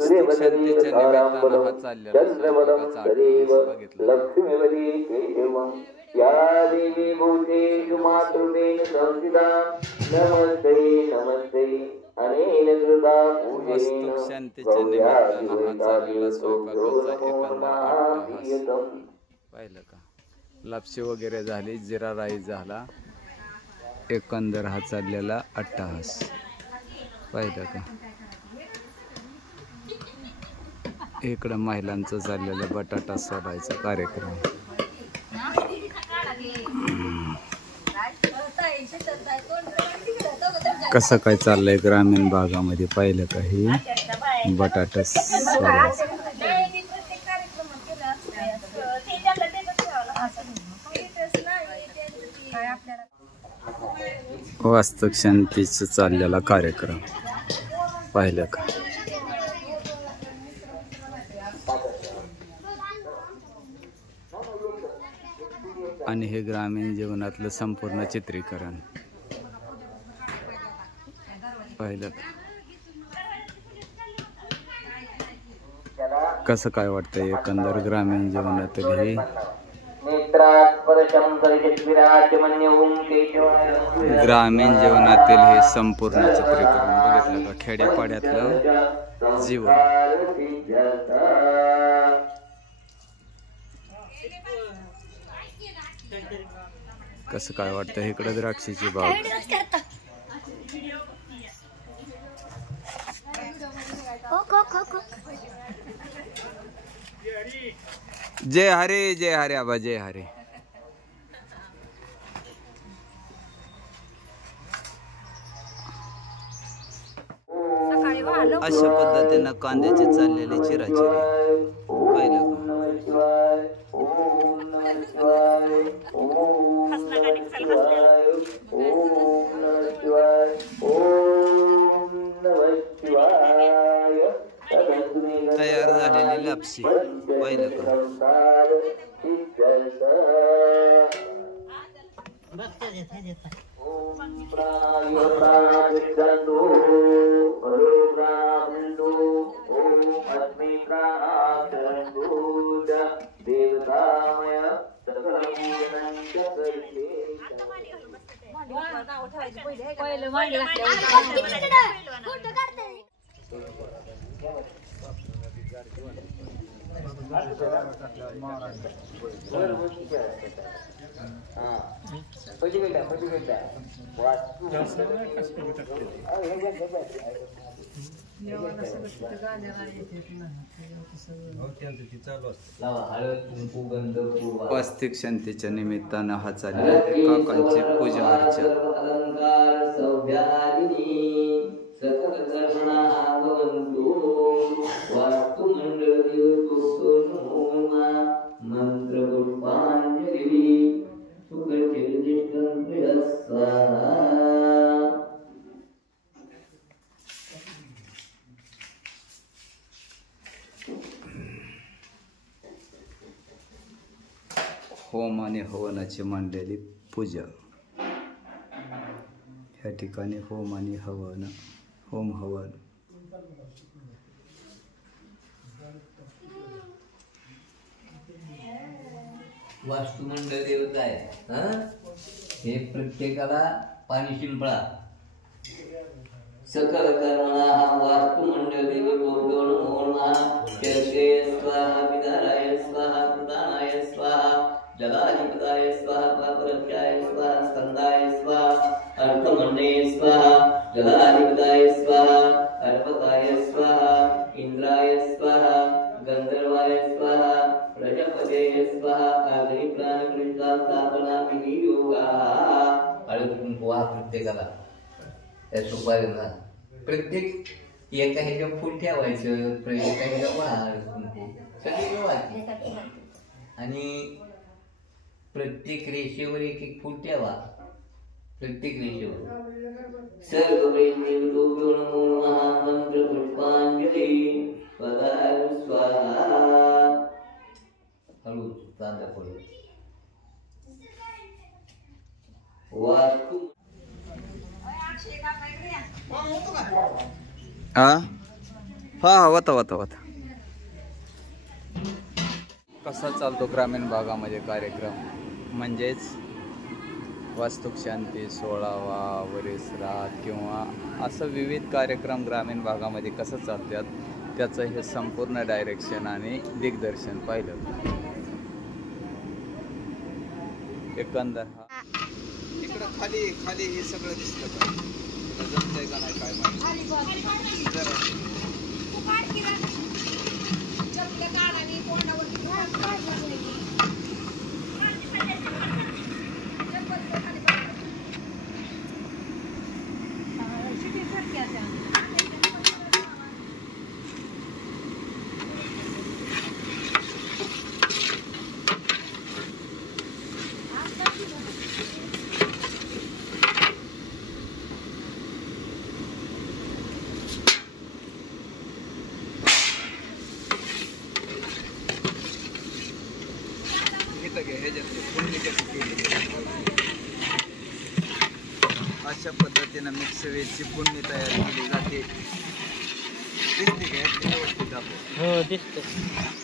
वास्तुक शांतीच्या निमित्तानं हा चाललेला स्वयंपाकाचा अट्टहास बघितला. या देवी भूतेषु मातृदेन संस्थिता नमस्ते नमस्ते अनेन कृता पूजनेन वास्तुक शांतीच्या निमित्तानं हा चाललेला स्वयंपाकाचा एकंदर अट्टहास पाहिलं का. लापशी वगैरे झाली, जिरा राईस झाला, एकंदर हा चाललेला अट्टहास पाहिलं का. इकडं महिलांचं चाललेलं बटाटा सोलायचा कार्यक्रम. कसं काय चाललंय ग्रामीण भागामध्ये पाहिलं का. हे बटाटा सोलायचं. वास्तुक शांतीचं चाललेला कार्यक्रम पाहिलं का. आणि हे ग्रामीण जीवनातलं संपूर्ण चित्रीकरण पाहिलं. कसं काय वाटतंय एकंदर ग्रामीण जीवनातील हे ग्रामीण जीवनातील हे संपूर्ण चित्रीकरण बघितलं का. खेड्यापाड्यातलं जीवन कसं काय वाटतं. इकडे द्राक्षाची बाग, जय हरे आबा जय हरे. अशा पद्धतीनं कांद्याचे चाललेले चिराचिरी पाहिलं का. तयार झालेली लापशी पाहिलं का. वास्तुक शांतीच्या निमित्तानं हा चाललेला काकांची पूजा अर्चा. होम आणि हवनाची मांडलेली पूजा. ह्या ठिकाणी होम आणि हवन, होम हवन वास्तुमंडळ देवता आहे. हे प्रत्येकाला पाणी शिंपळा. सकल कर्मणा वास्तुमंडळ देवतो नमो स्वाहा विदाराय स्वाहा प्रदानाय स्वाहा जलाधिपताय स्वाहा पापरक्षाय स्वाहा स्कंदाय स्वाहा अर्थमंडये स्वाहा जलाधिपताय स्वाहा अर्पकाय स्वाहा इंद्राय स्वाहा गंधर्वाय स्वाहा प्रजापते स्वाहा अग्नि प्राणकृष्णा स्थापना विधी योगा. हळद कुंकू प्रत्येकाला त्या सुपारीला प्रत्येक एका ह्याच्या फूल ठेवायचं, एका ह्याच्या हळद कुंकू सगळी ठेवायची आणि प्रत्येक रेषेवर एक एक फूल ठेवा. प्रत्येक रेषेवर सर्व देवतो नमो महामंत्र पुष्पांजली पदार स्वाहा. हळू चांदा पडू. वास्तु हा हा वता वता वता. कसा चालतो ग्रामीण भागामध्ये कार्यक्रम म्हणजेच वास्तुक शांती सोळावा वरिसरात किंवा असं विविध कार्यक्रम ग्रामीण भागामध्ये कसं चालतात त्याचं हे संपूर्ण डायरेक्शन आणि दिग्दर्शन पाहिलं. एकंदर हा इकडं खाली खाली हे सगळं दिसलं का जमतंय का नाही काय माहिती जरा. अशा पद्धतीनं मिक्स वेजची पुण्य तयार केली जाते. दिसते काय व्यवस्थित? हो दिसतं.